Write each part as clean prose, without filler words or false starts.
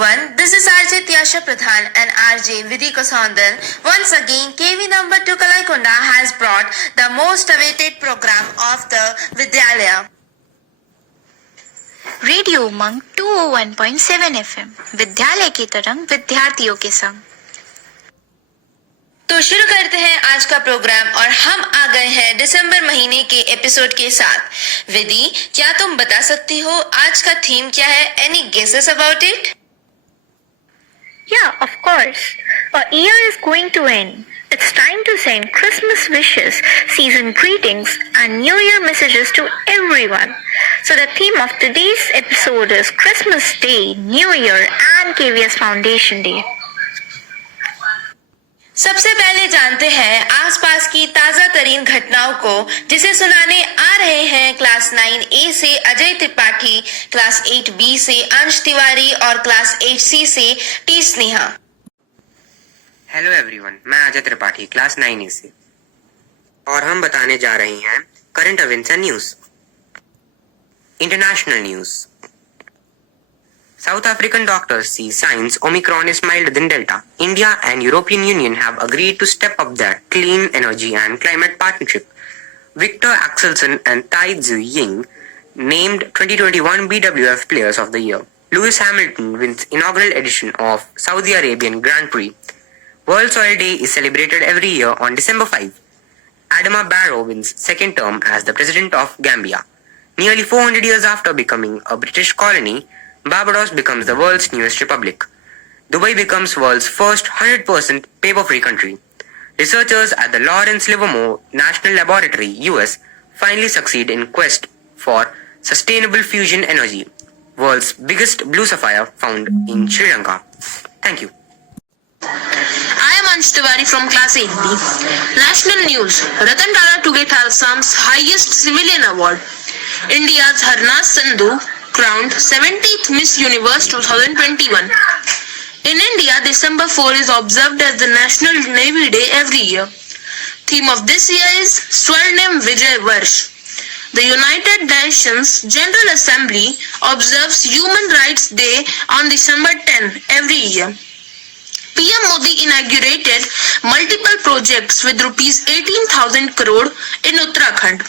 everyone, this is RJ Tyasha Pradhan and RJ Vidhi Kasandan. Once again, KV number 2 Kalaikonda has brought the most awaited program of the Vidyalaya. Radio Umang 201.7 FM विद्यालय की तरंग विद्यार्थियों के संग। तो शुरू करते हैं आज का प्रोग्राम और हम आ गए हैं दिसंबर महीने के एपिसोड के साथ। विधि, क्या तुम बता सकती हो आज का थीम क्या है? Any guesses about it? Yeah, of course. A year is going to end. It's time to send Christmas wishes, season greetings, and New Year messages to everyone. So the theme of today's episode is Christmas Day, New Year, and KVS Foundation Day. सबसे पहले जानते हैं आसपास की ताजा तरीन घटनाओं को, जिसे सुनाने आ रहे हैं क्लास 9A से अजय त्रिपाठी, क्लास 8B से अंश तिवारी और क्लास 8C से टी स्नेहा। हेलो एवरीवन, मैं अजय त्रिपाठी क्लास 9A से और हम बताने जा रहे हैं current events and news. International news. South African doctors see signs Omicron is milder than Delta. India and European Union have agreed to step up their clean energy and climate partnership. Victor Axelsen and Tai Tzu Ying named 2021 BWF Players of the Year. Lewis Hamilton wins inaugural edition of Saudi Arabian Grand Prix. World Soil Day is celebrated every year on December 5. Adama Barrow wins second term as the president of Gambia. Nearly 400 years after becoming a British colony, Barbados becomes the world's newest republic. Dubai becomes world's first 100% paper-free country. Researchers at the Lawrence Livermore National Laboratory, US, finally succeed in quest for sustainable fusion energy. World's biggest blue sapphire found in Sri Lanka. Thank you. I am Ansh Tiwari from class 8B. National news. Ratan Tata to get Assam's highest civilian award. India's Harna Sandhu crowned 70th Miss Universe 2021. In India, December 4 is observed as the National Navy Day every year. Theme of this year is Swarnim Vijay Varsh. The United Nations General Assembly observes Human Rights Day on December 10 every year. PM Modi inaugurated multiple projects with rupees 18,000 crore in Uttarakhand.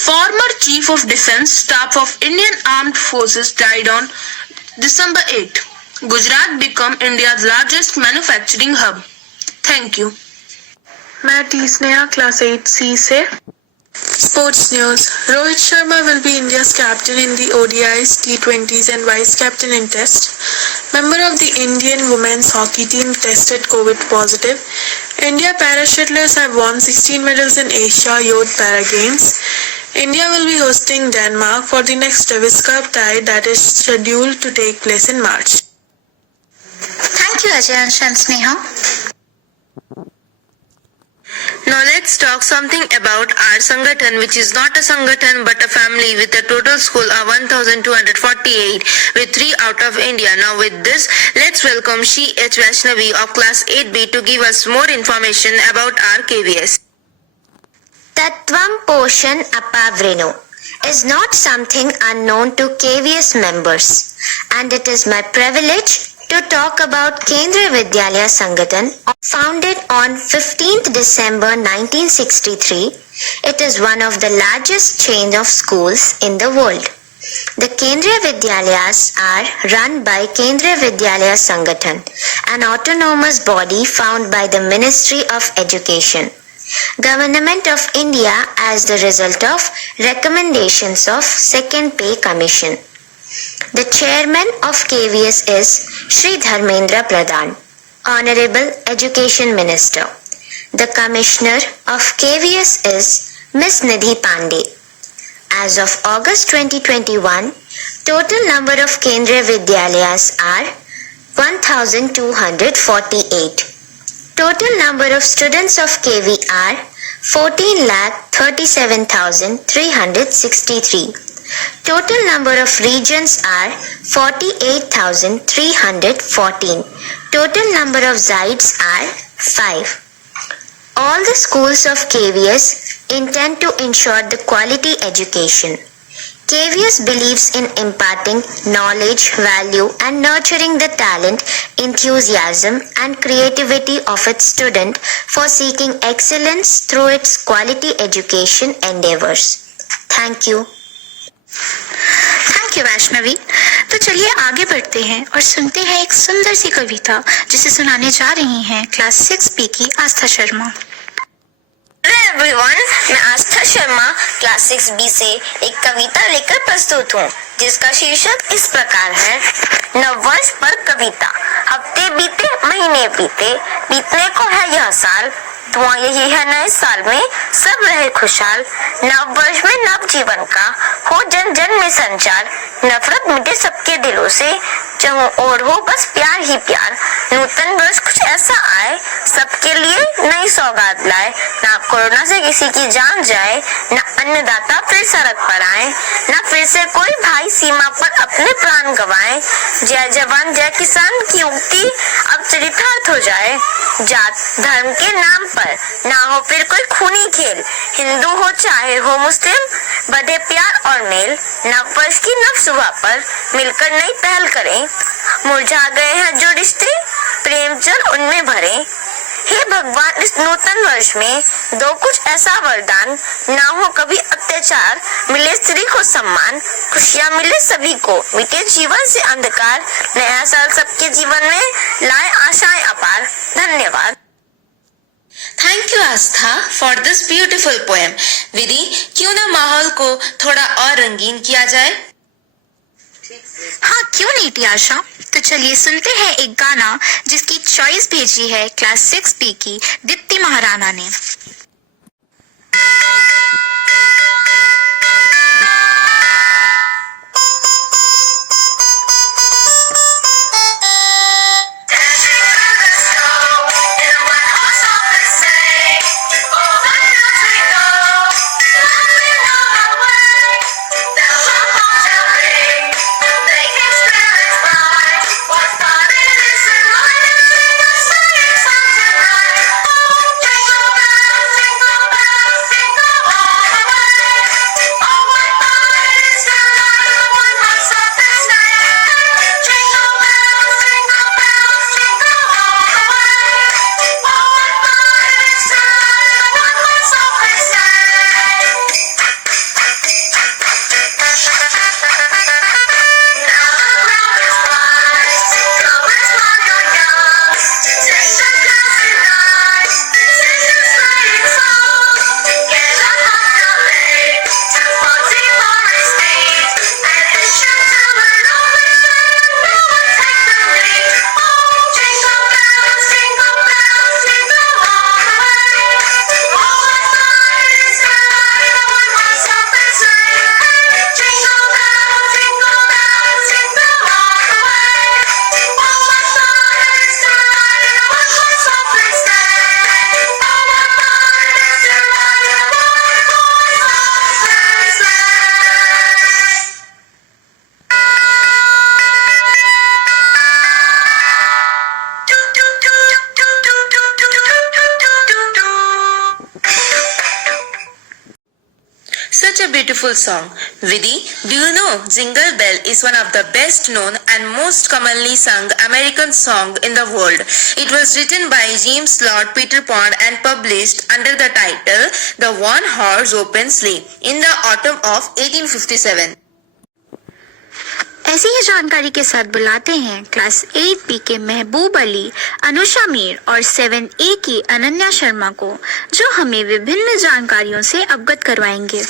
Former Chief of Defence Staff of Indian Armed Forces died on December 8. Gujarat became India's largest manufacturing hub. Thank you. मैं T Sneha class 8C से। Sports news. Rohit Sharma will be India's captain in the ODIs, T20s and vice captain in Test. Member of the Indian women's hockey team tested COVID positive. India parachutists have won 16 medals in Asia Youth Para Games. India will be hosting Denmark for the next Davis Cup tie that is scheduled to take place in March. Thank you Ajay and Sneha. Now let's talk something about our Sangathan, which is not a Sangathan but a family with a total school of 1,248 with 3 out of India. Now with this, let's welcome Shri H. Vaishnavi of class 8B to give us more information about our KVS. Tattvam Poshan Apavrino is not something unknown to KVS members, and it is my privilege to talk about Kendriya Vidyalaya Sangathan, founded on 15th December 1963. It is one of the largest chain of schools in the world. The Kendriya Vidyalayas are run by Kendriya Vidyalaya Sangathan, an autonomous body found by the Ministry of Education, Government of India as the result of recommendations of Second Pay Commission. The chairman of KVS is Shri Dharmendra Pradhan, Honorable Education Minister. The commissioner of KVS is Ms. Nidhi Pandey. As of August 2021, total number of Kendriya Vidyalayas are 1,248. Total number of students of KV are 14,37,363. Total number of regions are 48,314. Total number of Zaids are 5. All the schools of KVS intend to ensure the quality education. KVS believes in imparting knowledge, value, and nurturing the talent, enthusiasm, and creativity of its student for seeking excellence through its quality education endeavors. Thank you. Thank you Vaishnavi. तो चलिए आगे बढ़ते हैं और सुनते हैं एक सुंदर सी कविता जिसे सुनाने जा रही हैं क्लास 6B की आस्था शर्मा। हेलो एवरीवन, मैं आस्था शर्मा क्लास 6B से एक कविता लेकर प्रस्तुत हूँ जिसका शीर्षक इस प्रकार है। नववर्ष पर कविता। हफ्ते बीते, महीने बीते, बीतने को है यह साल, दुआ यही है नए साल में सब रहे खुशहाल। नव वर्ष में नव जीवन का हो जन जन में संचार, नफरत मिटे सबके दिलों से, चाहो और हो बस प्यार ही प्यार। नूतन वर्ष कुछ ऐसा आए, सबके लिए नई सौगात लाए, ना कोरोना से किसी की जान जाए, ना अन्नदाता फिर सड़क पर आए, ना फिर से कोई भाई सीमा पर अपने प्राण गवाए। जय जवान जय किसान की उक्ति अब चरितार्थ हो जाए। जात धर्म के नाम पर ना हो फिर कोई खूनी खेल, हिंदू हो चाहे हो मुस्लिम, बढ़े प्यार और मेल। नव वर्ष की नव सुबह पर मिलकर नई पहल करें, मुरझा गए हैं जो रिश्ते, प्रेम जल उनमें भरे। हे भगवान, इस नूतन वर्ष में दो कुछ ऐसा वरदान, ना हो कभी अत्याचार, मिले स्त्री को सम्मान, खुशियाँ मिले सभी को, मिटे जीवन से अंधकार, नया साल सबके जीवन में लाए आशाएं अपार। धन्यवाद। Thank you Astha for this beautiful poem. Vidhi, क्यों ना माहौल को थोड़ा और रंगीन किया जाए? हाँ क्यों नहीं टियाशा। तो चलिए सुनते हैं एक गाना जिसकी चॉइस भेजी है क्लास 6B की दीप्ति महाराणा ने। Such a beautiful song. Vidhi, do you know Jingle Bell is one of the best known and most commonly sung American song in the world. It was written by James Lord Peter Pond and published under the title The One Horse Open Sleigh in the autumn of 1857. ऐसी ही जानकारी के साथ बुलाते हैं class 8B के महबूब अली, अनुषा मीर और 7A की अनन्या शर्मा को, जो हमें विभिन्न जानकारियों से अवगत करवाएंगे।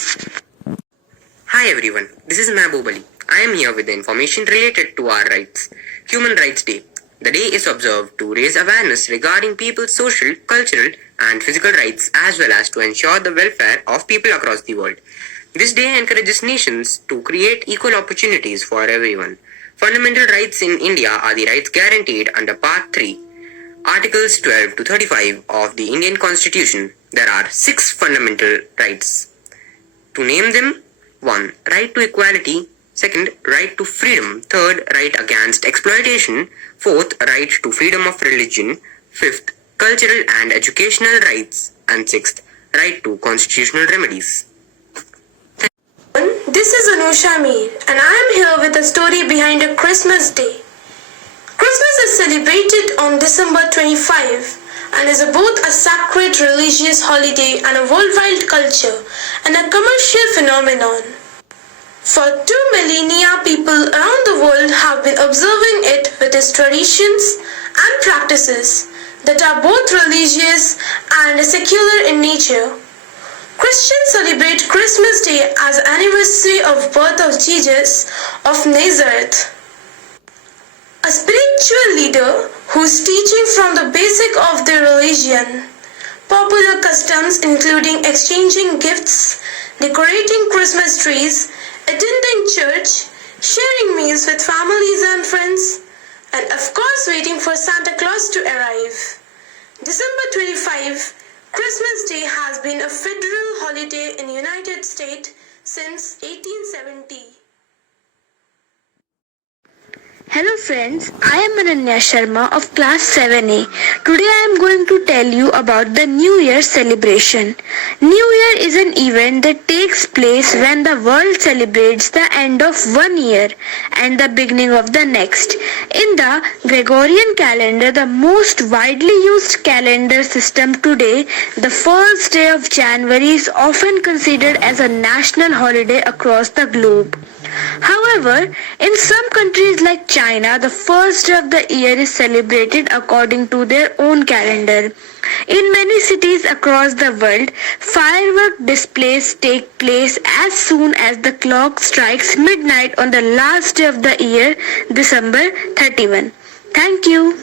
Hi everyone, this is Mahboob Ali. I am here with the information related to our rights. Human Rights Day. The day is observed to raise awareness regarding people's social, cultural and physical rights as well as to ensure the welfare of people across the world. This day encourages nations to create equal opportunities for everyone. Fundamental rights in India are the rights guaranteed under Part 3, Articles 12 to 35 of the Indian Constitution. There are 6 fundamental rights. To name them: 1. Right to equality. 2nd. Right to freedom. 3rd. Right against exploitation. 4th. Right to freedom of religion. 5th. Cultural and educational rights. And 6th. Right to constitutional remedies. This is Anusha Mir, and I am here with a story behind a Christmas day. Christmas is celebrated on December 25 and is both a sacred religious holiday and a worldwide culture and a commercial phenomenon. For 2 millennia, people around the world have been observing it with its traditions and practices that are both religious and secular in nature. Christians celebrate Christmas Day as an anniversary of birth of Jesus of Nazareth. A spiritual leader who is teaching from the basic of their religion. Popular customs including exchanging gifts, decorating Christmas trees, attending church, sharing meals with families and friends, and of course waiting for Santa Claus to arrive. December 25, Christmas Day has been a federal holiday in the United States since 1870. Hello friends, I am Ananya Sharma of class 7A. Today I am going to tell you about the New Year celebration. New Year is an event that takes place when the world celebrates the end of one year and the beginning of the next. In the Gregorian calendar, the most widely used calendar system today, the first day of January is often considered as a national holiday across the globe. However, in some countries like China, the first day of the year is celebrated according to their own calendar. In many cities across the world, firework displays take place as soon as the clock strikes midnight on the last day of the year, December 31. Thank you.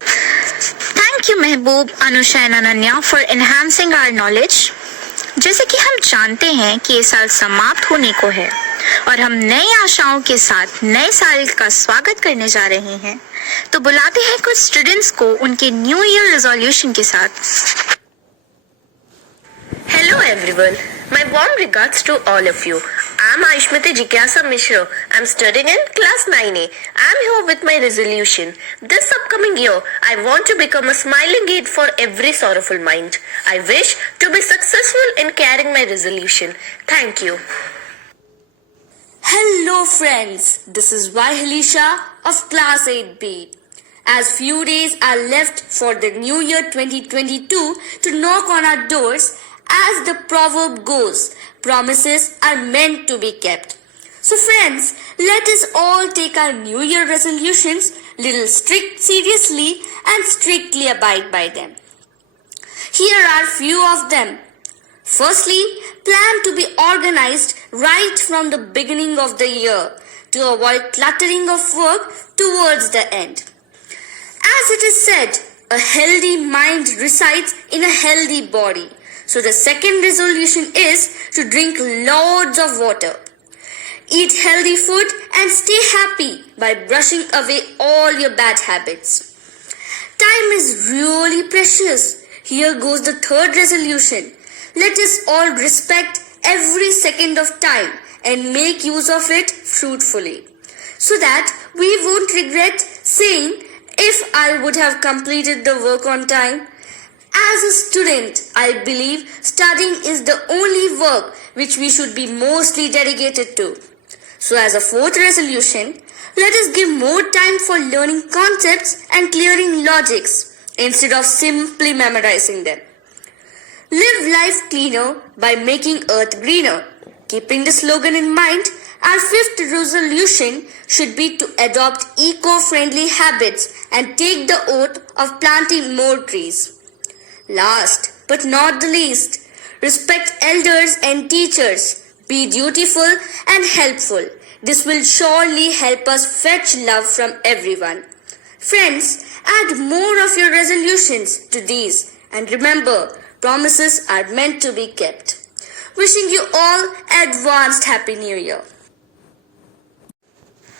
Thank you Mehboob, Anusha and Ananya for enhancing our knowledge. जैसे कि हम जानते हैं कि ये साल समाप्त होने को है और हम नई आशाओं के साथ नए साल का स्वागत करने जा रहे हैं, तो बुलाते हैं कुछ स्टूडेंट्स को उनके न्यू ईयर रेजोल्यूशन के साथ। Hello everyone, my warm regards to all of you. I'm Aishmati Jigyasa Mishra. I'm studying in class 9A. I'm here with my resolution. This upcoming year, I want to become a smiling aid for every sorrowful mind. I wish to be successful in carrying my resolution. Thank you. Hello friends, this is Vahilisha of class 8B. As few days are left for the new year 2022 to knock on our doors, as the proverb goes, promises are meant to be kept. So friends, let us all take our new year resolutions little seriously and strictly abide by them. Here are few of them. Firstly, plan to be organized right from the beginning of the year to avoid cluttering of work towards the end. As it is said, a healthy mind resides in a healthy body. So the second resolution is to drink loads of water. Eat healthy food and stay happy by brushing away all your bad habits. Time is really precious. Here goes the third resolution. Let us all respect every second of time and make use of it fruitfully, so that we won't regret saying, if I would have completed the work on time. As a student, I believe studying is the only work which we should be mostly dedicated to. So as a fourth resolution, let us give more time for learning concepts and clearing logics instead of simply memorizing them. Live life cleaner by making earth greener. Keeping the slogan in mind, our fifth resolution should be to adopt eco-friendly habits and take the oath of planting more trees. Last but not the least, respect elders and teachers. Be dutiful and helpful. This will surely help us fetch love from everyone. Friends, add more of your resolutions to these, and remember, promises are meant to be kept. Wishing you all advanced Happy New Year.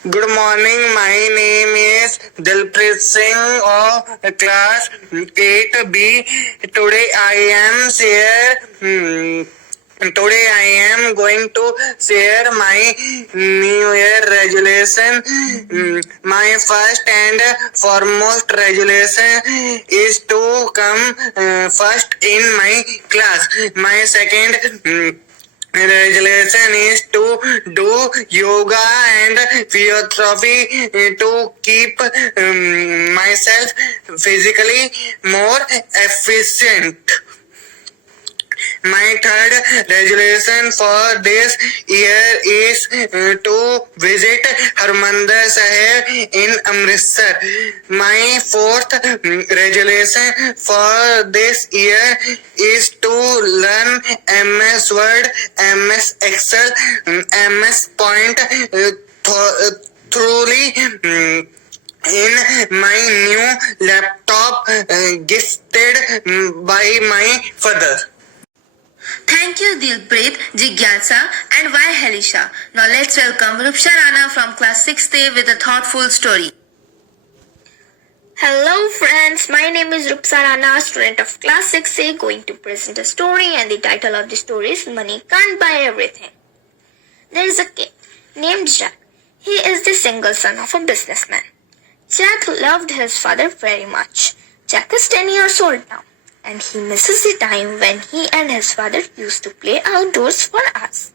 Good morning, my name is Dilpreet Singh of class 8B. Today I am going to share my New Year resolution. My first and foremost resolution is to come first in my class. My second resolution is to do yoga and physiotherapy to keep myself physically more efficient. My third resolution for this year is to visit Harmandir Sahib in Amritsar. My fourth resolution for this year is to learn MS Word, MS Excel, MS Point thoroughly in my new laptop gifted by my father. Thank you Dilpreet, Jigyasa and Helisha. Now let's welcome Rupsha Rana from class 6th with a thoughtful story. Hello friends, my name is Rupsa Rana, student of class 6A, going to present a story, and the title of the story is Money Can't Buy Everything. There is a kid named Jack. He is the single son of a businessman. Jack loved his father very much. Jack is 10 years old now, and he misses the time when he and his father used to play outdoors for us.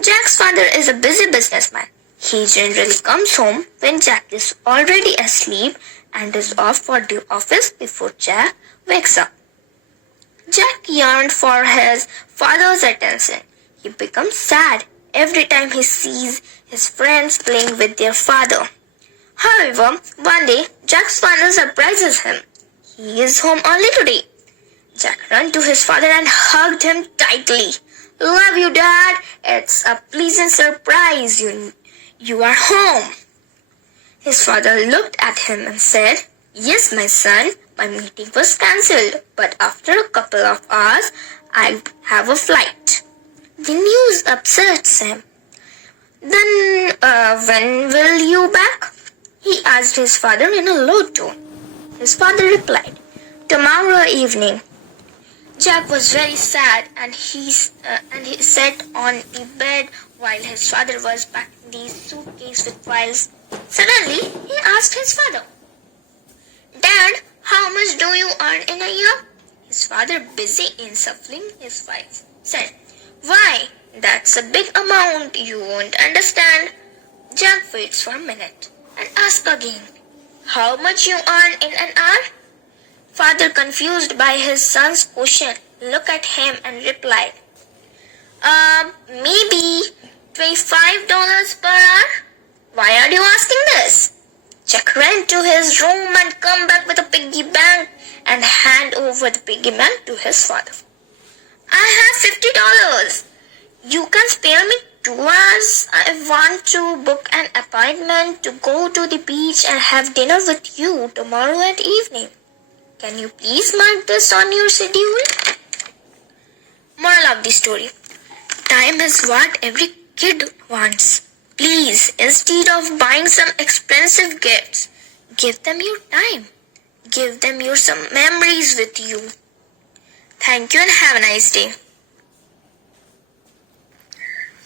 Jack's father is a busy businessman. He generally comes home when Jack is already asleep and is off for the office before Jack wakes up. Jack yearned for his father's attention. He becomes sad every time he sees his friends playing with their father. However, one day, Jack's father surprises him. He is home early today. Jack ran to his father and hugged him tightly. Love you, Dad. It's a pleasant surprise. You are home. His father looked at him and said, Yes, my son, my meeting was cancelled, but after a couple of hours, I have a flight. The news upsets him. Then, when will you back? He asked his father in a low tone. His father replied, Tomorrow evening. Jack was very sad, and he sat on the bed while his father was packing the suitcase with files. Suddenly, he asked his father, Dad, how much do you earn in a year? His father, busy in shuffling his files, said, Why, that's a big amount, you won't understand. Jack waits for a minute and asks again, How much you earn in an hour? Father, confused by his son's question, looked at him and replied, Maybe $25 per hour? Why are you asking this? Jack ran to his room and come back with a piggy bank and hand over the piggy bank to his father. I have $50. You can spare me 2 hours. I want to book an appointment to go to the beach and have dinner with you tomorrow at evening. Can you please mark this on your schedule? Moral of the story. Time is what every kid wants. Please, instead of buying some expensive gifts, give them your time. Give them some memories with you. Thank you and have a nice day.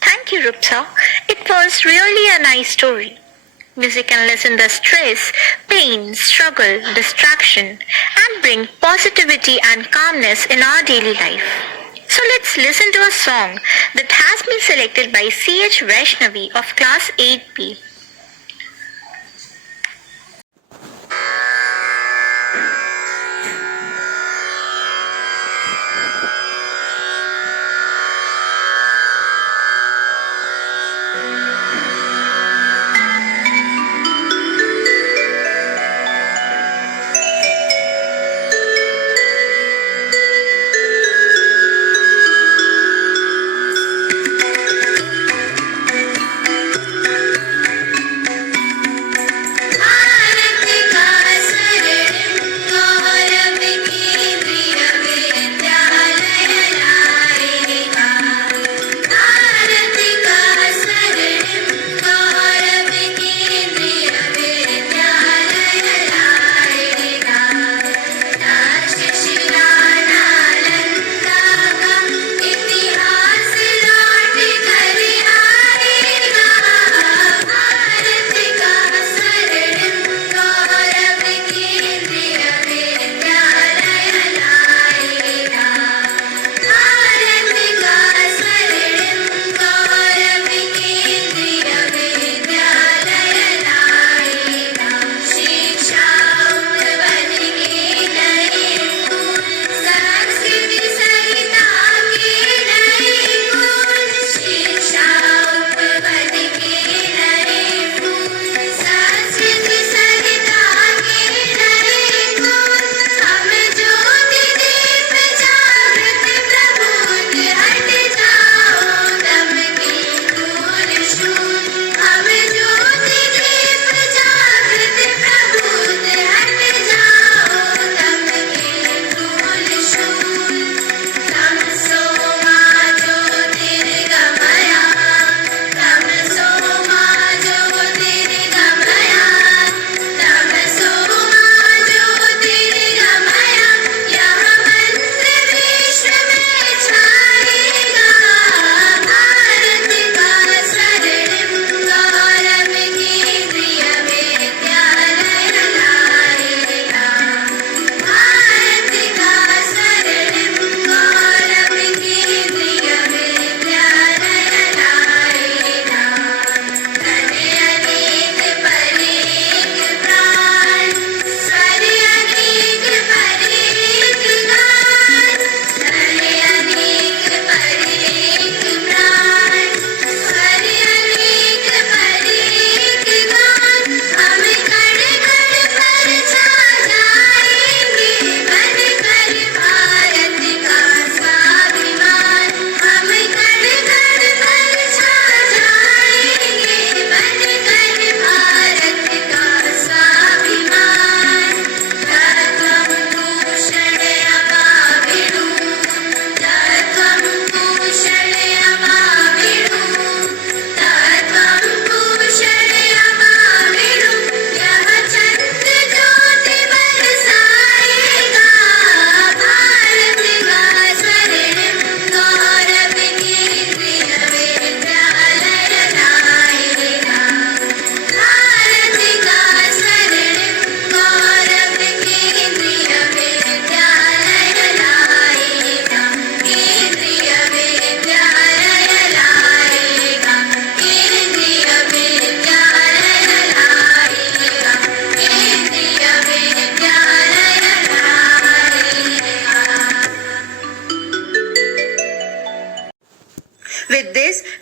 Thank you, Rupsa. It was really a nice story. Music can lessen the stress, pain, struggle, distraction, and bring positivity and calmness in our daily life. So let's listen to a song that has been selected by C.H. Vaishnavi of class 8B.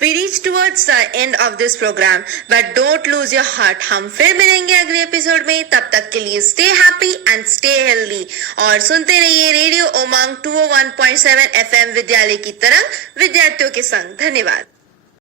We reach towards the end of this program, but don't lose your heart. हम फिर मिलेंगे अगले episode में. तब तक के लिए stay happy and stay healthy. और सुनते रहिए रेडियो उमंग 201.7 FM विद्यालय की तरंग, विद्यार्थियों के संग. धन्यवाद.